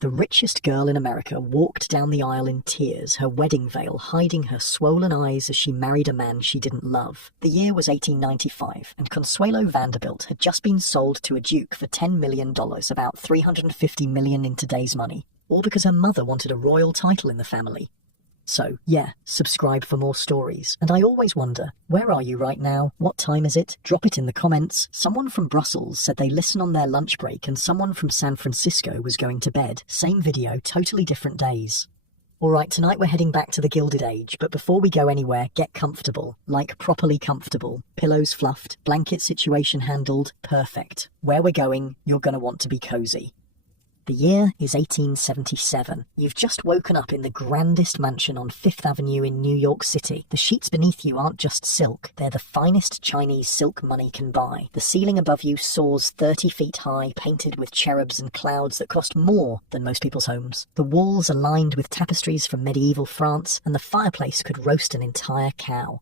The richest girl in America walked down the aisle in tears, her wedding veil hiding her swollen eyes as she married a man she didn't love. The year was 1895, and Consuelo Vanderbilt had just been sold to a duke for $10 million, about $350 million in today's money, all because her mother wanted a royal title in the family. So, yeah, subscribe for more stories. And I always wonder, where are you right now? What time is it? Drop it in the comments. Someone from Brussels said they listen on their lunch break, and someone from San Francisco was going to bed. Same video, totally different days. Alright, tonight we're heading back to the Gilded Age, but before we go anywhere, get comfortable. Like properly comfortable. Pillows fluffed, blanket situation handled, perfect. Where we're going, you're gonna want to be cozy. The year is 1877. You've just woken up in the grandest mansion on Fifth Avenue in New York City. The sheets beneath you aren't just silk, they're the finest Chinese silk money can buy. The ceiling above you soars 30 feet high, painted with cherubs and clouds that cost more than most people's homes. The walls are lined with tapestries from medieval France, and the fireplace could roast an entire cow.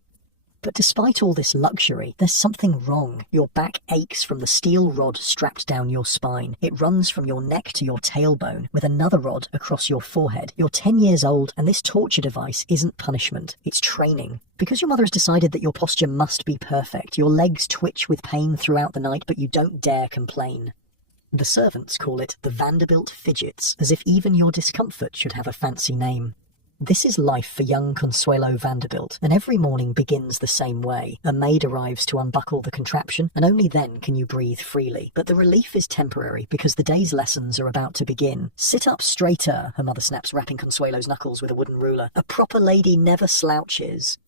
But despite all this luxury, there's something wrong. Your back aches from the steel rod strapped down your spine. It runs from your neck to your tailbone, with another rod across your forehead. You're 10 years old, and this torture device isn't punishment, it's training. Because your mother has decided that your posture must be perfect, your legs twitch with pain throughout the night, but you don't dare complain. The servants call it the Vanderbilt Fidgets, as if even your discomfort should have a fancy name. This is life for young Consuelo Vanderbilt, and every morning begins the same way. A maid arrives to unbuckle the contraption, and only then can you breathe freely. But the relief is temporary, because the day's lessons are about to begin. Sit up straighter, her mother snaps, rapping Consuelo's knuckles with a wooden ruler. A proper lady never slouches.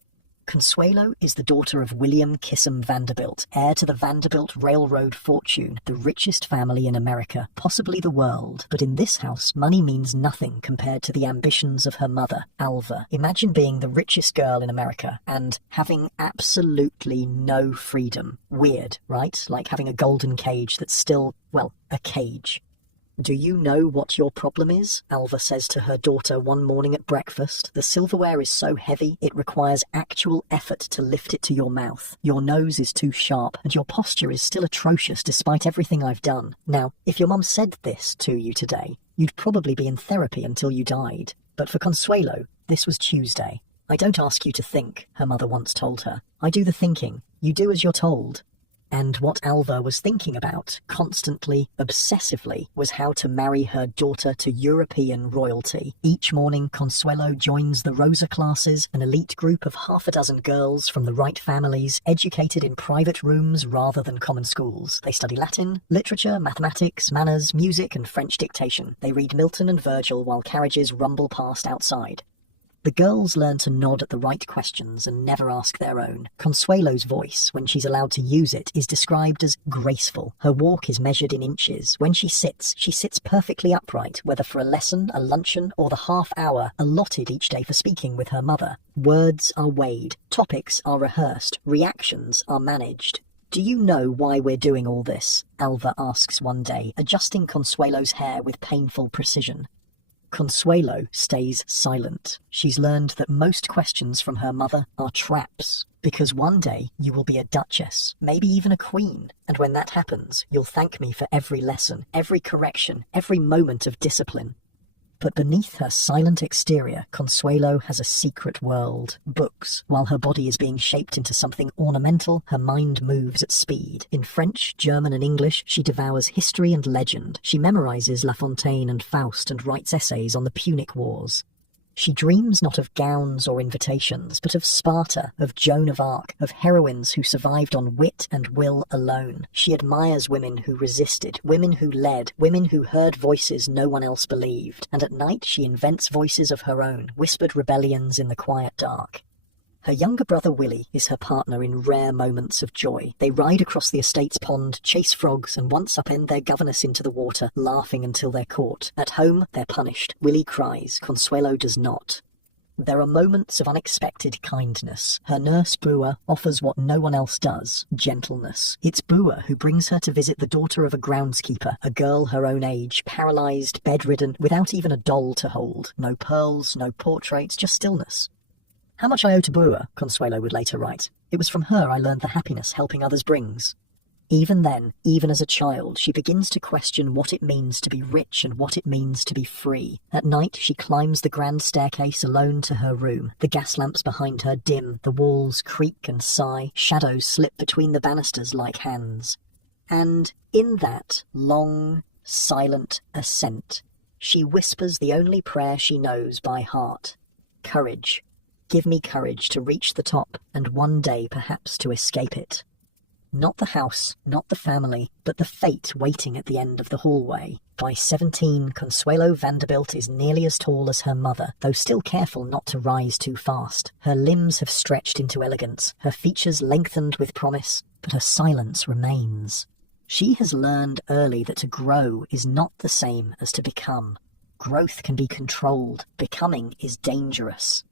Consuelo is the daughter of William Kissam Vanderbilt, heir to the Vanderbilt Railroad fortune, the richest family in America, possibly the world. But in this house, money means nothing compared to the ambitions of her mother, Alva. Imagine being the richest girl in America and having absolutely no freedom. Weird, right? Like having a golden cage that's still, well, a cage. "Do you know what your problem is?" Alva says to her daughter one morning at breakfast. "The silverware is so heavy, it requires actual effort to lift it to your mouth. Your nose is too sharp, and your posture is still atrocious despite everything I've done." Now, if your mum said this to you today, you'd probably be in therapy until you died. But for Consuelo, this was Tuesday. "I don't ask you to think," her mother once told her. "I do the thinking. You do as you're told." And what Alva was thinking about, constantly, obsessively, was how to marry her daughter to European royalty. Each morning, Consuelo joins the Rosa classes, an elite group of half a dozen girls from the right families, educated in private rooms rather than common schools. They study Latin, literature, mathematics, manners, music, and French dictation. They read Milton and Virgil while carriages rumble past outside. The girls learn to nod at the right questions and never ask their own. Consuelo's voice, when she's allowed to use it, is described as graceful. Her walk is measured in inches. When she sits perfectly upright, whether for a lesson, a luncheon, or the half hour allotted each day for speaking with her mother. Words are weighed, topics are rehearsed, reactions are managed. "Do you know why we're doing all this?" Alva asks one day, adjusting Consuelo's hair with painful precision. Consuelo stays silent. She's learned that most questions from her mother are traps. Because one day you will be a duchess, maybe even a queen. And when that happens, you'll thank me for every lesson, every correction, every moment of discipline. But beneath her silent exterior, Consuelo has a secret world. Books. While her body is being shaped into something ornamental, her mind moves at speed. In French, German, and English, she devours history and legend. She memorizes La Fontaine and Faust and writes essays on the Punic Wars. She dreams not of gowns or invitations, but of Sparta, of Joan of Arc, of heroines who survived on wit and will alone. She admires women who resisted, women who led, women who heard voices no one else believed. And at night she invents voices of her own, whispered rebellions in the quiet dark. Her younger brother Willie is her partner in rare moments of joy. They ride across the estate's pond, chase frogs, and once upend their governess into the water, laughing until they're caught. At home, they're punished. Willie cries. Consuelo does not. There are moments of unexpected kindness. Her nurse, Bua, offers what no one else does, gentleness. It's Bua who brings her to visit the daughter of a groundskeeper, a girl her own age, paralysed, bedridden, without even a doll to hold. No pearls, no portraits, just stillness. "How much I owe to Bua," Consuelo would later write. "It was from her I learned the happiness helping others brings." Even then, even as a child, she begins to question what it means to be rich and what it means to be free. At night, she climbs the grand staircase alone to her room. The gas lamps behind her dim, the walls creak and sigh, shadows slip between the banisters like hands. And in that long, silent ascent, she whispers the only prayer she knows by heart. Courage. Give me courage to reach the top and one day perhaps to escape it. Not the house, not the family, but the fate waiting at the end of the hallway. By 17, Consuelo Vanderbilt is nearly as tall as her mother, though still careful not to rise too fast. Her limbs have stretched into elegance, her features lengthened with promise, but her silence remains. She has learned early that to grow is not the same as to become. Growth can be controlled, becoming is dangerous.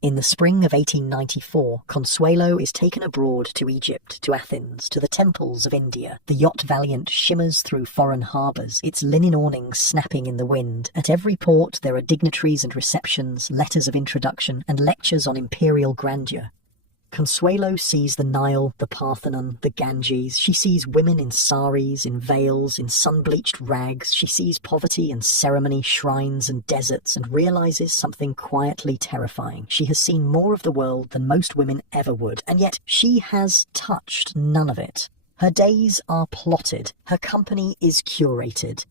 In the spring of 1894, Consuelo is taken abroad to Egypt, to Athens, to the temples of India. The yacht Valiant shimmers through foreign harbours, its linen awnings snapping in the wind. At every port there are dignitaries and receptions, letters of introduction, and lectures on imperial grandeur. Consuelo sees the Nile, the Parthenon, the Ganges. She sees women in saris, in veils, in sun-bleached rags. She sees poverty and ceremony, shrines and deserts, and realizes something quietly terrifying. She has seen more of the world than most women ever would, and yet she has touched none of it. Her days are plotted. Her company is curated.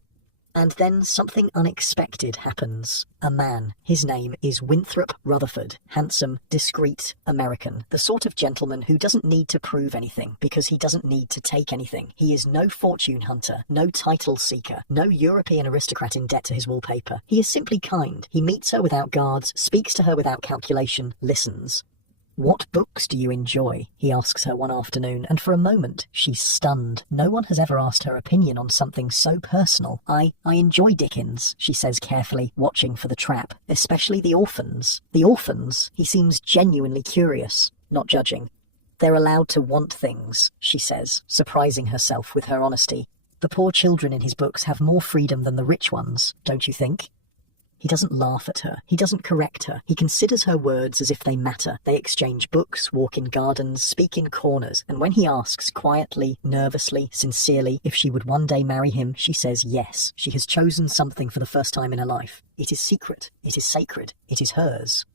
And then something unexpected happens. A man. His name is Winthrop Rutherford. Handsome, discreet, American. The sort of gentleman who doesn't need to prove anything because he doesn't need to take anything. He is no fortune hunter, no title seeker, no European aristocrat in debt to his wallpaper. He is simply kind. He meets her without guards, speaks to her without calculation, listens. "What books do you enjoy?" he asks her one afternoon, and for a moment she's stunned. No one has ever asked her opinion on something so personal. I enjoy Dickens," she says carefully, watching for the trap. "Especially the orphans." "The orphans?" He seems genuinely curious, not judging. "They're allowed to want things," she says, surprising herself with her honesty. "The poor children in his books have more freedom than the rich ones, don't you think?" He doesn't laugh at her. He doesn't correct her. He considers her words as if they matter. They exchange books, walk in gardens, speak in corners, and when he asks quietly, nervously, sincerely if she would one day marry him, she says yes. She has chosen something for the first time in her life. It is secret. It is sacred. It is hers.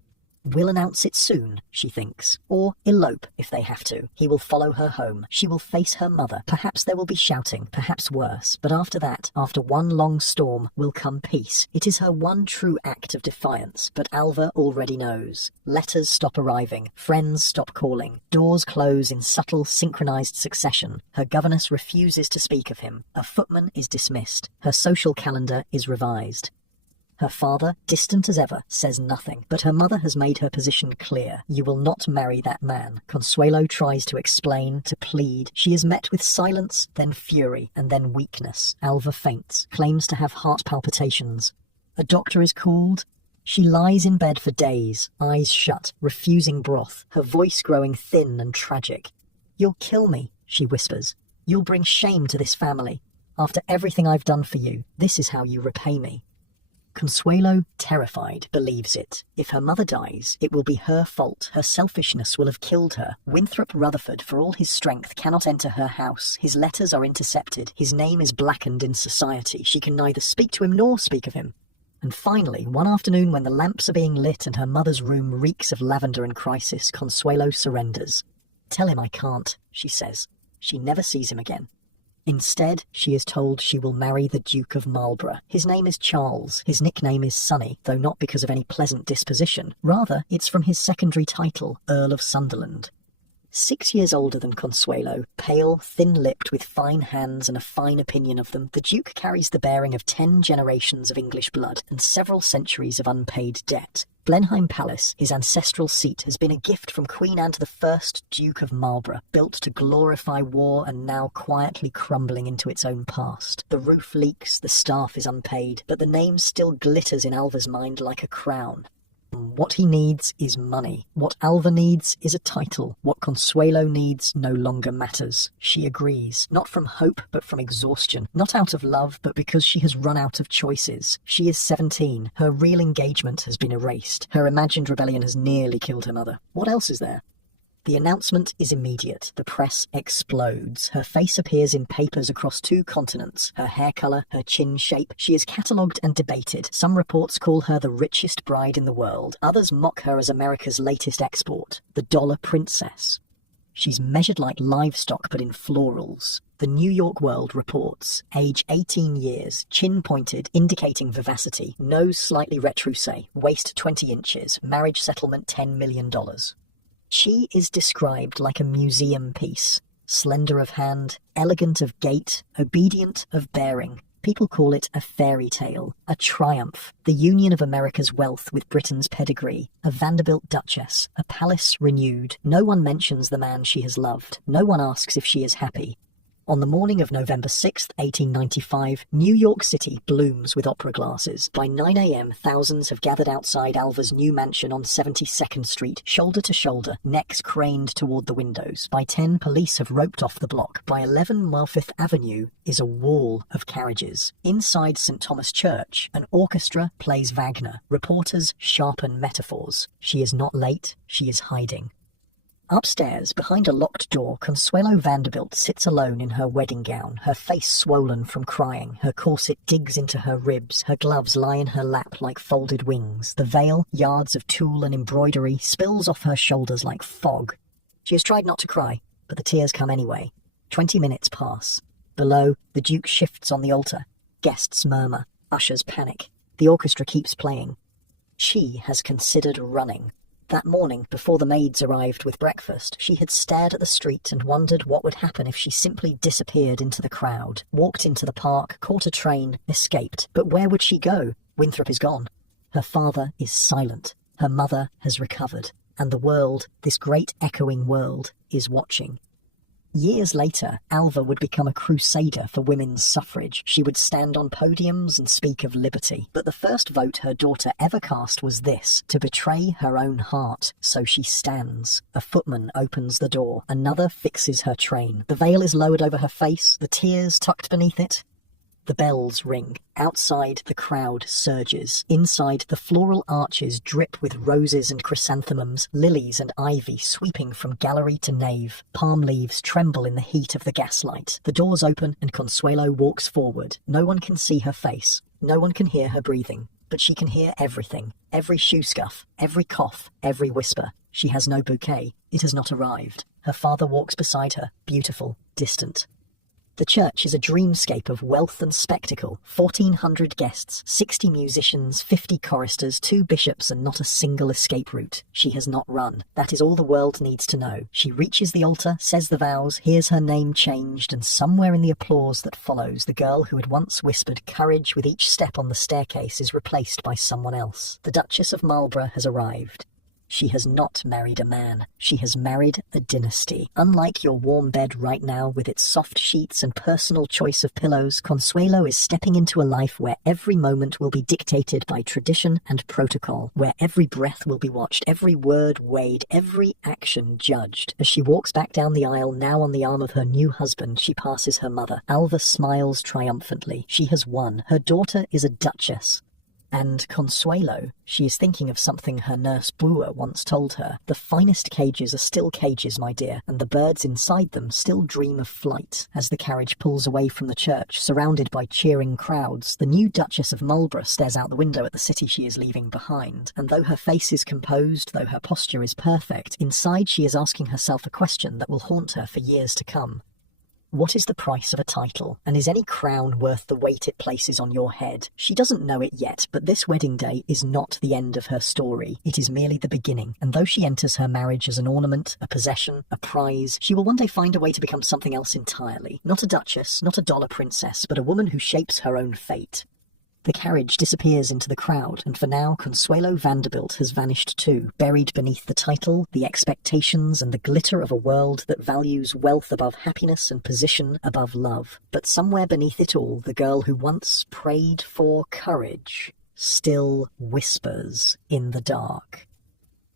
We'll announce it soon, she thinks. Or elope if they have to. He will follow her home. She will face her mother. Perhaps there will be shouting, perhaps worse. But after that, after one long storm, will come peace. It is her one true act of defiance. But Alva already knows. Letters stop arriving. Friends stop calling. Doors close in subtle, synchronized succession. Her governess refuses to speak of him. A footman is dismissed. Her social calendar is revised. Her father, distant as ever, says nothing, but her mother has made her position clear. You will not marry that man. Consuelo tries to explain, to plead. She is met with silence, then fury, and then weakness. Alva faints, claims to have heart palpitations. A doctor is called. She lies in bed for days, eyes shut, refusing broth, her voice growing thin and tragic. "You'll kill me," she whispers. "You'll bring shame to this family. After everything I've done for you, this is how you repay me." Consuelo, terrified, believes it. If her mother dies, it will be her fault. Her selfishness will have killed her. Winthrop Rutherford, for all his strength, cannot enter her house. His letters are intercepted. His name is blackened in society. She can neither speak to him nor speak of him. And finally, one afternoon when the lamps are being lit and her mother's room reeks of lavender and crisis, Consuelo surrenders. "Tell him I can't," she says. She never sees him again. Instead, she is told she will marry the Duke of Marlborough. His name is Charles. His nickname is Sonny, though not because of any pleasant disposition. Rather, it's from his secondary title, Earl of Sunderland. 6 years older than Consuelo, pale, thin-lipped, with fine hands and a fine opinion of them, the Duke carries the bearing of 10 generations of English blood and several centuries of unpaid debt. Blenheim Palace, his ancestral seat, has been a gift from Queen Anne I, Duke of Marlborough, built to glorify war and now quietly crumbling into its own past. The roof leaks, the staff is unpaid, but the name still glitters in Alva's mind like a crown. What he needs is money. What Alva needs is a title. What Consuelo needs no longer matters. She agrees, not from hope but from exhaustion, not out of love but because she has run out of choices. She is 17. Her real engagement has been erased. Her imagined rebellion has nearly killed her mother. What else is there? The announcement is immediate. The press explodes. Her face appears in papers across 2 continents. Her hair colour, her chin shape. She is catalogued and debated. Some reports call her the richest bride in the world. Others mock her as America's latest export, the dollar princess. She's measured like livestock but in florals. The New York World reports, age 18 years, chin pointed, indicating vivacity, nose slightly retroussé, waist 20 inches, marriage settlement $10 million. She is described like a museum piece, slender of hand, elegant of gait, obedient of bearing. People call it a fairy tale, a triumph, the union of America's wealth with Britain's pedigree, a Vanderbilt duchess, a palace renewed. No one mentions the man she has loved. No one asks if she is happy. On the morning of November 6, 1895, New York City blooms with opera glasses. By 9 a.m., thousands have gathered outside Alva's new mansion on 72nd Street, shoulder to shoulder, necks craned toward the windows. By 10, police have roped off the block. By 11, while Fifth Avenue is a wall of carriages. Inside St. Thomas Church, an orchestra plays Wagner. Reporters sharpen metaphors. She is not late, she is hiding. Upstairs, behind a locked door, Consuelo Vanderbilt sits alone in her wedding gown, her face swollen from crying. Her corset digs into her ribs. Her gloves lie in her lap like folded wings. The veil, yards of tulle and embroidery, spills off her shoulders like fog. She has tried not to cry, but the tears come anyway. 20 minutes pass. Below, the Duke shifts on the altar. Guests murmur. Ushers panic. The orchestra keeps playing. She has considered running. That morning, before the maids arrived with breakfast, she had stared at the street and wondered what would happen if she simply disappeared into the crowd, walked into the park, caught a train, escaped. But where would she go? Winthrop is gone. Her father is silent. Her mother has recovered. And the world, this great echoing world, is watching. Years later, Alva would become a crusader for women's suffrage. She would stand on podiums and speak of liberty. But the first vote her daughter ever cast was this, to betray her own heart. So she stands. A footman opens the door. Another fixes her train. The veil is lowered over her face, the tears tucked beneath it. The bells ring. Outside, the crowd surges. Inside, the floral arches drip with roses and chrysanthemums, lilies and ivy sweeping from gallery to nave. Palm leaves tremble in the heat of the gaslight. The doors open and Consuelo walks forward. No one can see her face. No one can hear her breathing. But she can hear everything. Every shoe scuff, every cough, every whisper. She has no bouquet. It has not arrived. Her father walks beside her, beautiful, distant. The church is a dreamscape of wealth and spectacle. 1,400 guests, 60 musicians, 50 choristers, 2 bishops, and not a single escape route. She has not run. That is all the world needs to know. She reaches the altar, says the vows, hears her name changed, and somewhere in the applause that follows, the girl who had once whispered courage with each step on the staircase is replaced by someone else. The Duchess of Marlborough has arrived. She has not married a man. She has married a dynasty. Unlike your warm bed right now with its soft sheets and personal choice of pillows, Consuelo is stepping into a life where every moment will be dictated by tradition and protocol, where every breath will be watched, every word weighed, every action judged. As she walks back down the aisle, now on the arm of her new husband, she passes her mother. Alva smiles triumphantly. She has won. Her daughter is a duchess. And Consuelo, she is thinking of something her nurse brewer once told her. The finest cages are still cages, my dear, and the birds inside them still dream of flight. As the carriage pulls away from the church, surrounded by cheering crowds, the new Duchess of Marlborough stares out the window at the city she is leaving behind. And though her face is composed, though her posture is perfect, inside she is asking herself a question that will haunt her for years to come. What is the price of a title? And is any crown worth the weight it places on your head? She doesn't know it yet, but this wedding day is not the end of her story. It is merely the beginning. And though she enters her marriage as an ornament, a possession, a prize, she will one day find a way to become something else entirely. Not a duchess, not a dollar princess, but a woman who shapes her own fate. The carriage disappears into the crowd, and for now, Consuelo Vanderbilt has vanished too, buried beneath the title, the expectations, and the glitter of a world that values wealth above happiness and position above love. But somewhere beneath it all, the girl who once prayed for courage still whispers in the dark.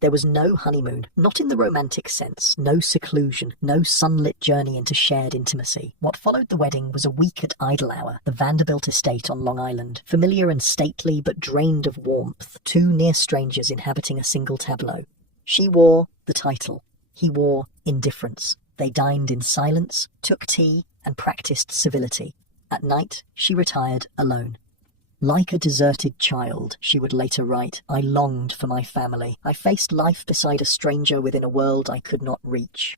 There was no honeymoon, not in the romantic sense, no seclusion, no sunlit journey into shared intimacy. What followed the wedding was a week at Idle Hour, the Vanderbilt estate on Long Island, familiar and stately but drained of warmth, 2 near strangers inhabiting a single tableau. She wore the title. He wore indifference. They dined in silence, took tea, and practiced civility. At night, she retired alone. Like a deserted child, she would later write, I longed for my family. I faced life beside a stranger within a world I could not reach.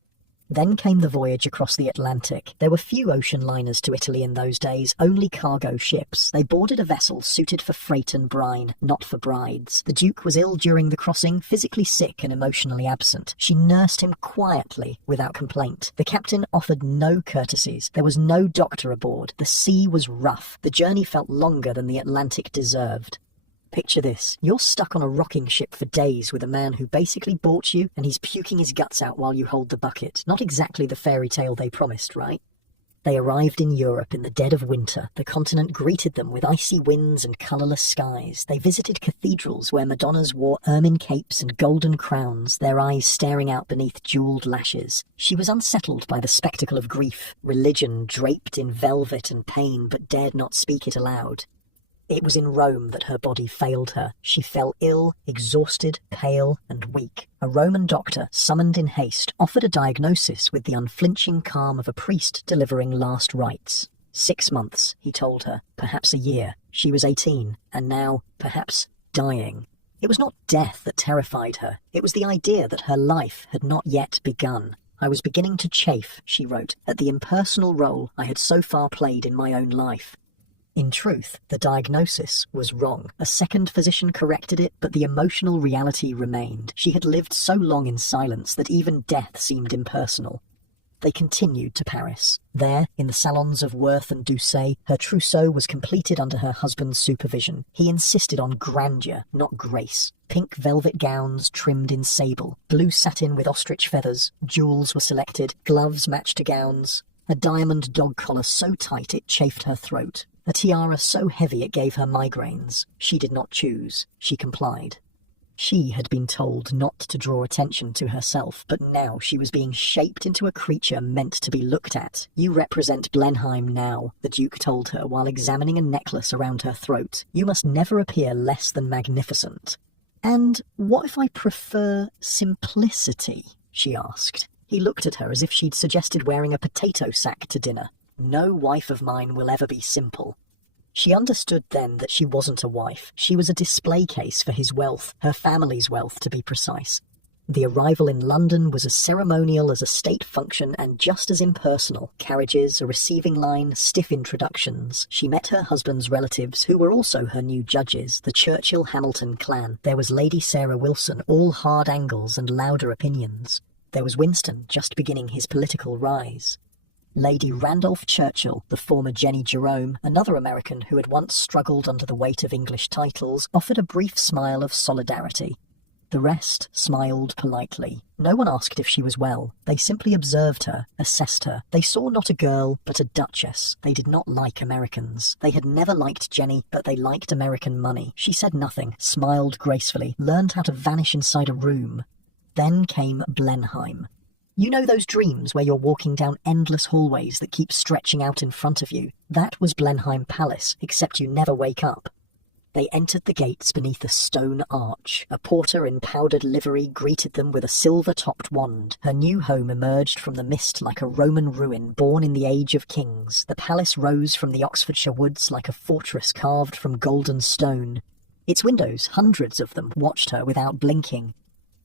Then came the voyage across the Atlantic. There were few ocean liners to Italy in those days, only cargo ships. They boarded a vessel suited for freight and brine, not for brides. The Duke was ill during the crossing, physically sick and emotionally absent. She nursed him quietly, without complaint. The captain offered no courtesies. There was no doctor aboard. The sea was rough. The journey felt longer than the Atlantic deserved. Picture this. You're stuck on a rocking ship for days with a man who basically bought you and he's puking his guts out while you hold the bucket. Not exactly the fairy tale they promised, right? They arrived in Europe in the dead of winter. The continent greeted them with icy winds and colourless skies. They visited cathedrals where Madonnas wore ermine capes and golden crowns, their eyes staring out beneath jewelled lashes. She was unsettled by the spectacle of grief, religion draped in velvet and pain, but dared not speak it aloud. It was in Rome that her body failed her. She fell ill, exhausted, pale, and weak. A Roman doctor, summoned in haste, offered a diagnosis with the unflinching calm of a priest delivering last rites. 6 months, he told her, perhaps a year. She was 18, and now, perhaps, dying. It was not death that terrified her. It was the idea that her life had not yet begun. I was beginning to chafe, she wrote, at the impersonal role I had so far played in my own life. In truth, the diagnosis was wrong. A second physician corrected it, but the emotional reality remained. She had lived so long in silence that even death seemed impersonal. They continued to Paris. There, in the salons of Worth and Doucet, her trousseau was completed under her husband's supervision. He insisted on grandeur, not grace. Pink velvet gowns trimmed in sable, blue satin with ostrich feathers, jewels were selected, gloves matched to gowns, a diamond dog collar so tight it chafed her throat. A tiara so heavy it gave her migraines. She did not choose. She complied. She had been told not to draw attention to herself, but now she was being shaped into a creature meant to be looked at. You represent Blenheim now, the Duke told her while examining a necklace around her throat. You must never appear less than magnificent. And what if I prefer simplicity? She asked. He looked at her as if she'd suggested wearing a potato sack to dinner. No wife of mine will ever be simple. She understood then that she wasn't a wife. She was a display case for his wealth, her family's wealth to be precise. The arrival in London was as ceremonial as a state function and just as impersonal. Carriages, a receiving line, stiff introductions. She met her husband's relatives, who were also her new judges, the Churchill-Hamilton clan. There was Lady Sarah Wilson, all hard angles and louder opinions. There was Winston, just beginning his political rise. Lady Randolph Churchill, the former Jenny Jerome, another American who had once struggled under the weight of English titles, offered a brief smile of solidarity. The rest smiled politely. No one asked if she was well. They simply observed her, assessed her. They saw not a girl, but a duchess. They did not like Americans. They had never liked Jenny, but they liked American money. She said nothing, smiled gracefully, learned how to vanish inside a room. Then came Blenheim. You know those dreams where you're walking down endless hallways that keep stretching out in front of you? That was Blenheim Palace, except you never wake up. They entered the gates beneath a stone arch. A porter in powdered livery greeted them with a silver-topped wand. Her new home emerged from the mist like a Roman ruin born in the age of kings. The palace rose from the Oxfordshire woods like a fortress carved from golden stone. Its windows, hundreds of them, watched her without blinking.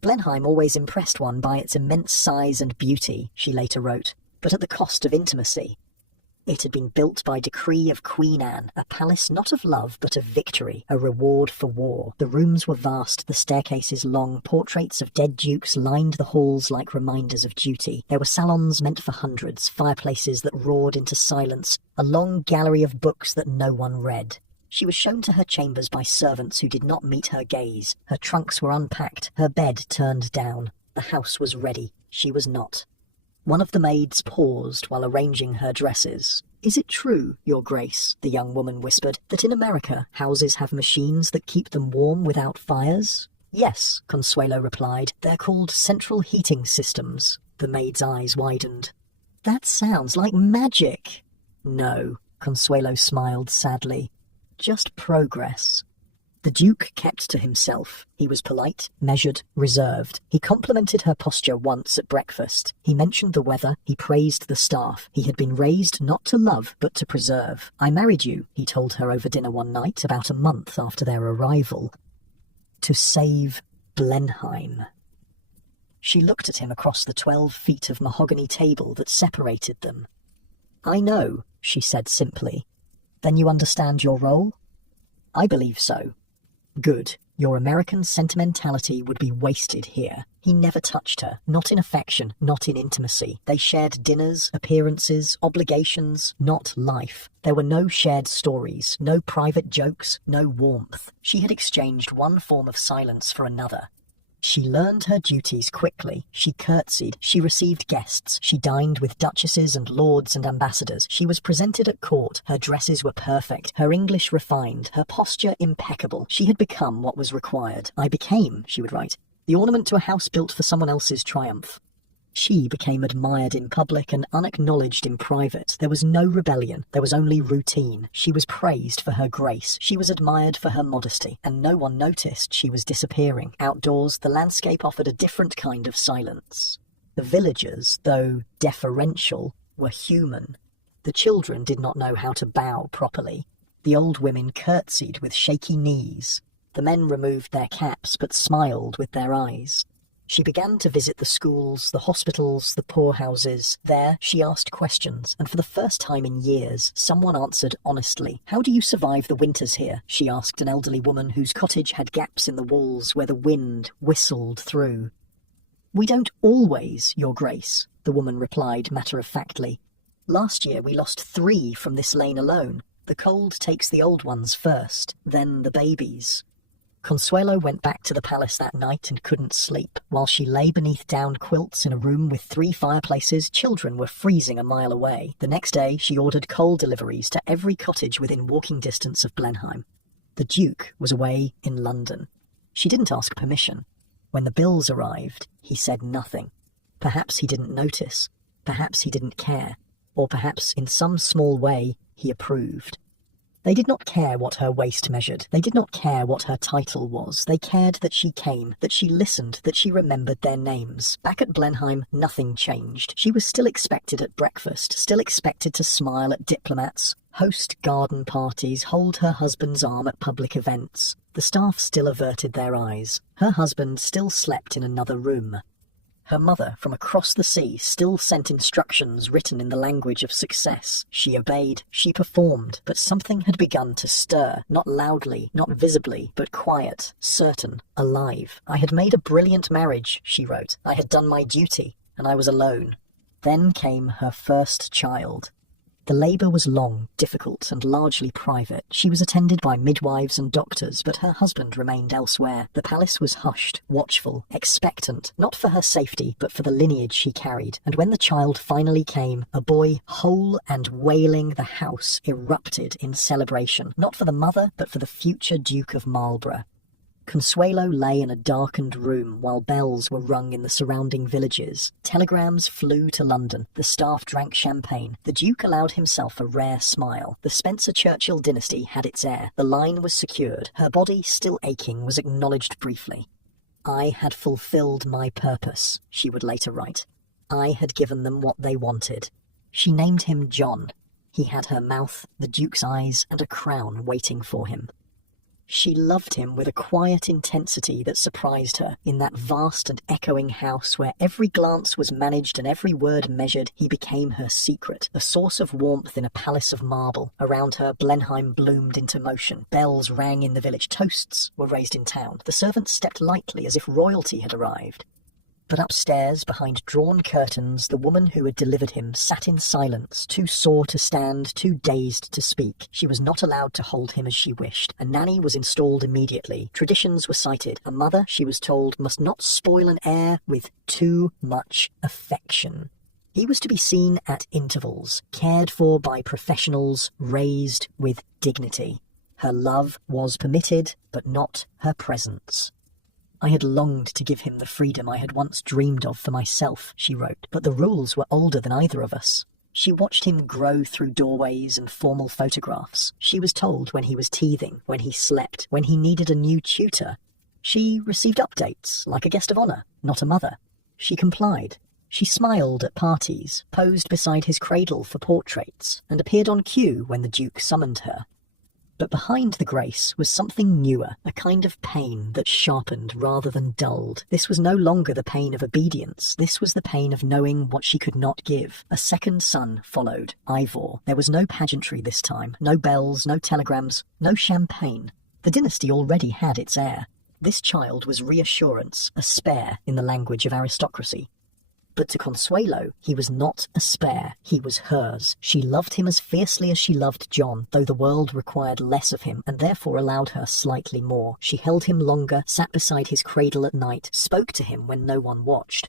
Blenheim always impressed one by its immense size and beauty, she later wrote, but at the cost of intimacy. It had been built by decree of Queen Anne, a palace not of love but of victory, a reward for war. The rooms were vast, the staircases long, portraits of dead dukes lined the halls like reminders of duty. There were salons meant for hundreds, fireplaces that roared into silence, a long gallery of books that no one read. She was shown to her chambers by servants who did not meet her gaze. Her trunks were unpacked, her bed turned down. The house was ready. She was not. One of the maids paused while arranging her dresses. "Is it true, Your Grace," the young woman whispered, "that in America houses have machines that keep them warm without fires?" "Yes," Consuelo replied. "They're called central heating systems." The maid's eyes widened. "That sounds like magic." "No," Consuelo smiled sadly. "Just progress." The Duke kept to himself. He was polite, measured, reserved. He complimented her posture once at breakfast. He mentioned the weather. He praised the staff. He had been raised not to love, but to preserve. "I married you," he told her over dinner one night, about a month after their arrival, "to save Blenheim." She looked at him across the 12 feet of mahogany table that separated them. "I know," she said simply. "Then you understand your role?" "I believe so." "Good. Your American sentimentality would be wasted here." He never touched her, not in affection, not in intimacy. They shared dinners, appearances, obligations, not life. There were no shared stories, no private jokes, no warmth. She had exchanged one form of silence for another. She learned her duties quickly. She curtsied. She received guests. She dined with duchesses and lords and ambassadors. She was presented at court. Her dresses were perfect. Her English refined. Her posture impeccable. She had become what was required. "I became," she would write, "the ornament to a house built for someone else's triumph." She became admired in public and unacknowledged in private. There was no rebellion. There was only routine. She was praised for her grace. She was admired for her modesty. And no one noticed she was disappearing. Outdoors, the landscape offered a different kind of silence. The villagers, though deferential, were human. The children did not know how to bow properly. The old women curtsied with shaky knees. The men removed their caps but smiled with their eyes. She began to visit the schools, the hospitals, the poorhouses. There, she asked questions, and for the first time in years, someone answered honestly. "How do you survive the winters here?" she asked an elderly woman whose cottage had gaps in the walls where the wind whistled through. "We don't always, Your Grace," the woman replied matter-of-factly. "Last year we lost 3 from this lane alone. The cold takes the old ones first, then the babies." Consuelo went back to the palace that night and couldn't sleep. While she lay beneath down quilts in a room with 3 fireplaces, children were freezing a mile away. The next day, she ordered coal deliveries to every cottage within walking distance of Blenheim. The Duke was away in London. She didn't ask permission. When the bills arrived, he said nothing. Perhaps he didn't notice. Perhaps he didn't care. Or perhaps, in some small way, he approved. They did not care what her waist measured. They did not care what her title was. They cared that she came, that she listened, that she remembered their names. Back at Blenheim, nothing changed. She was still expected at breakfast, still expected to smile at diplomats, host garden parties, hold her husband's arm at public events. The staff still averted their eyes. Her husband still slept in another room. Her mother, from across the sea, still sent instructions written in the language of success. She obeyed, she performed, but something had begun to stir, not loudly, not visibly, but quiet, certain, alive. "I had made a brilliant marriage," she wrote. "I had done my duty, and I was alone." Then came her first child. The labour was long, difficult, and largely private. She was attended by midwives and doctors, but her husband remained elsewhere. The palace was hushed, watchful, expectant, not for her safety, but for the lineage she carried. And when the child finally came, a boy whole and wailing, the house erupted in celebration, not for the mother, but for the future Duke of Marlborough. Consuelo lay in a darkened room while bells were rung in the surrounding villages. Telegrams flew to London. The staff drank champagne. The Duke allowed himself a rare smile. The Spencer-Churchill dynasty had its heir. The line was secured. Her body, still aching, was acknowledged briefly. "I had fulfilled my purpose," she would later write. "I had given them what they wanted." She named him John. He had her mouth, the Duke's eyes, and a crown waiting for him. She loved him with a quiet intensity that surprised her. In that vast and echoing house where every glance was managed and every word measured, he became her secret, a source of warmth in a palace of marble. Around her, Blenheim bloomed into motion. Bells rang in the village. Toasts were raised in town. The servants stepped lightly as if royalty had arrived. But upstairs, behind drawn curtains, the woman who had delivered him sat in silence, too sore to stand, too dazed to speak. She was not allowed to hold him as she wished. A nanny was installed immediately. Traditions were cited. A mother, she was told, must not spoil an heir with too much affection. He was to be seen at intervals, cared for by professionals, raised with dignity. Her love was permitted, but not her presence. "I had longed to give him the freedom I had once dreamed of for myself," she wrote, "but the rules were older than either of us. She watched him grow through doorways and formal photographs. She was told when he was teething, when he slept, when he needed a new tutor. She received updates like a guest of honor, not a mother. She complied. She smiled at parties, posed beside his cradle for portraits, and appeared on cue when the Duke summoned her. But behind the grace was something newer, a kind of pain that sharpened rather than dulled. This was no longer the pain of obedience. This was the pain of knowing what she could not give. A second son followed, Ivor. There was no pageantry this time, no bells, no telegrams, no champagne. The dynasty already had its heir. This child was reassurance, a spare in the language of aristocracy. But to Consuelo, he was not a spare, he was hers. She loved him as fiercely as she loved John, though the world required less of him, and therefore allowed her slightly more. She held him longer, sat beside his cradle at night, spoke to him when no one watched.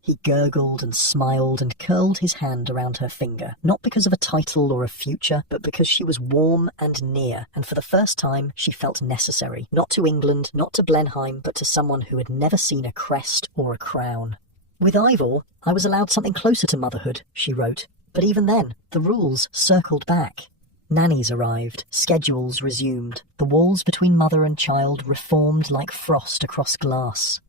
He gurgled and smiled and curled his hand around her finger, not because of a title or a future, but because she was warm and near, and for the first time she felt necessary, not to England, not to Blenheim, but to someone who had never seen a crest or a crown. With Ivor, I was allowed something closer to motherhood, she wrote, but even then, the rules circled back. Nannies arrived, schedules resumed, the walls between mother and child reformed like frost across glass.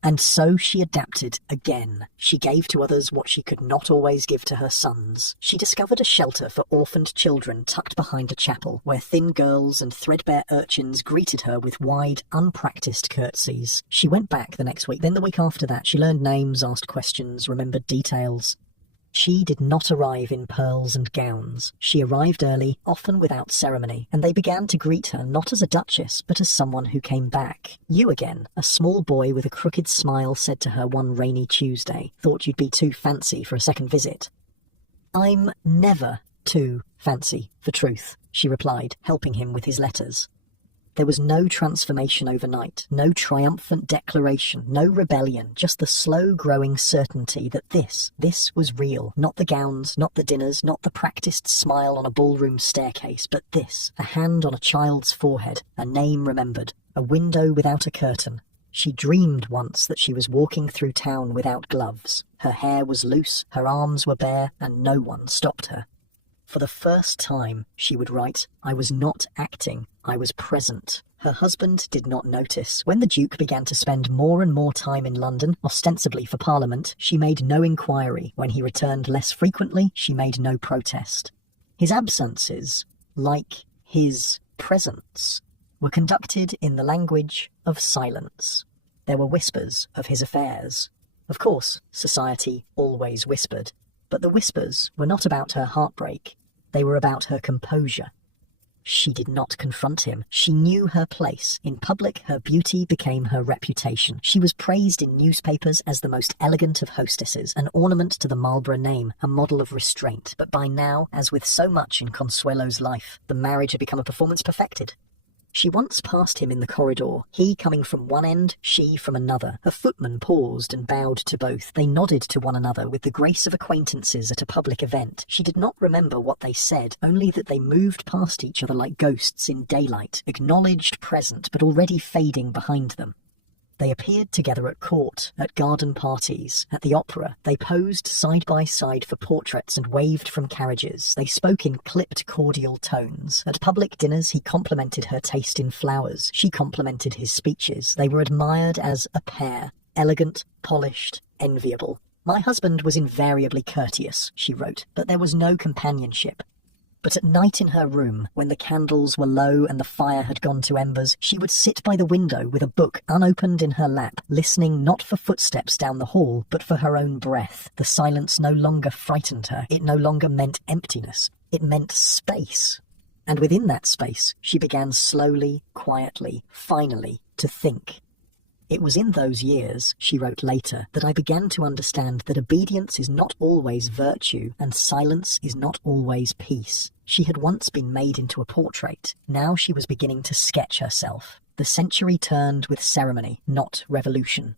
And so she adapted again. She gave to others what she could not always give to her sons. She discovered a shelter for orphaned children tucked behind a chapel, where thin girls and threadbare urchins greeted her with wide, unpracticed curtsies. She went back the next week, then the week after that. She learned names, asked questions, remembered details. She did not arrive in pearls and gowns. She arrived early, often without ceremony, and they began to greet her not as a duchess, but as someone who came back. "You again," a small boy with a crooked smile said to her one rainy Tuesday. "Thought you'd be too fancy for a second visit." "I'm never too fancy for truth," she replied, helping him with his letters. There was no transformation overnight, no triumphant declaration, no rebellion, just the slow-growing certainty that this was real. Not the gowns, not the dinners, not the practiced smile on a ballroom staircase, but this, a hand on a child's forehead, a name remembered, a window without a curtain. She dreamed once that she was walking through town without gloves. Her hair was loose, her arms were bare, and no one stopped her. For the first time, she would write, I was not acting, I was present. Her husband did not notice. When the Duke began to spend more and more time in London, ostensibly for Parliament, she made no inquiry. When he returned less frequently, she made no protest. His absences, like his presence, were conducted in the language of silence. There were whispers of his affairs. Of course, society always whispered. But the whispers were not about her heartbreak. They were about her composure. She did not confront him. She knew her place. In public, her beauty became her reputation. She was praised in newspapers as the most elegant of hostesses, an ornament to the Marlborough name, a model of restraint. But by now, as with so much in Consuelo's life, the marriage had become a performance perfected. She once passed him in the corridor, he coming from one end, she from another. A footman paused and bowed to both. They nodded to one another with the grace of acquaintances at a public event. She did not remember what they said, only that they moved past each other like ghosts in daylight, acknowledged present but already fading behind them. They appeared together at court, at garden parties, at the opera. They posed side by side for portraits and waved from carriages. They spoke in clipped, cordial tones. At public dinners, he complimented her taste in flowers. She complimented his speeches. They were admired as a pair, elegant, polished, enviable. My husband was invariably courteous, she wrote, but there was no companionship. But at night in her room, when the candles were low and the fire had gone to embers, she would sit by the window with a book unopened in her lap, listening not for footsteps down the hall, but for her own breath. The silence no longer frightened her. It no longer meant emptiness. It meant space. And within that space, she began slowly, quietly, finally, to think. It was in those years, she wrote later, that I began to understand that obedience is not always virtue and silence is not always peace. She had once been made into a portrait. Now she was beginning to sketch herself. The century turned with ceremony, not revolution.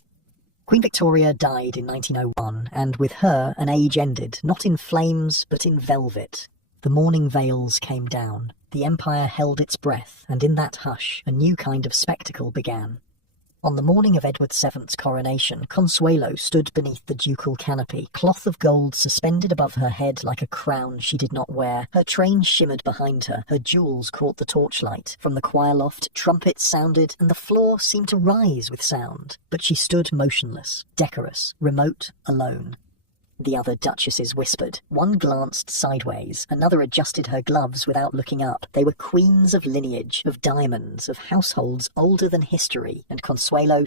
Queen Victoria died in 1901, and with her an age ended, not in flames but in velvet. The mourning veils came down. The empire held its breath, and in that hush a new kind of spectacle began. On the morning of Edward VII's coronation, Consuelo stood beneath the ducal canopy, cloth of gold suspended above her head like a crown she did not wear. Her train shimmered behind her, her jewels caught the torchlight. From the choir loft, trumpets sounded, and the floor seemed to rise with sound. But she stood motionless, decorous, remote, alone. The other duchesses whispered. One glanced sideways, another adjusted her gloves without looking up. They were queens of lineage, of diamonds, of households older than history, and Consuelo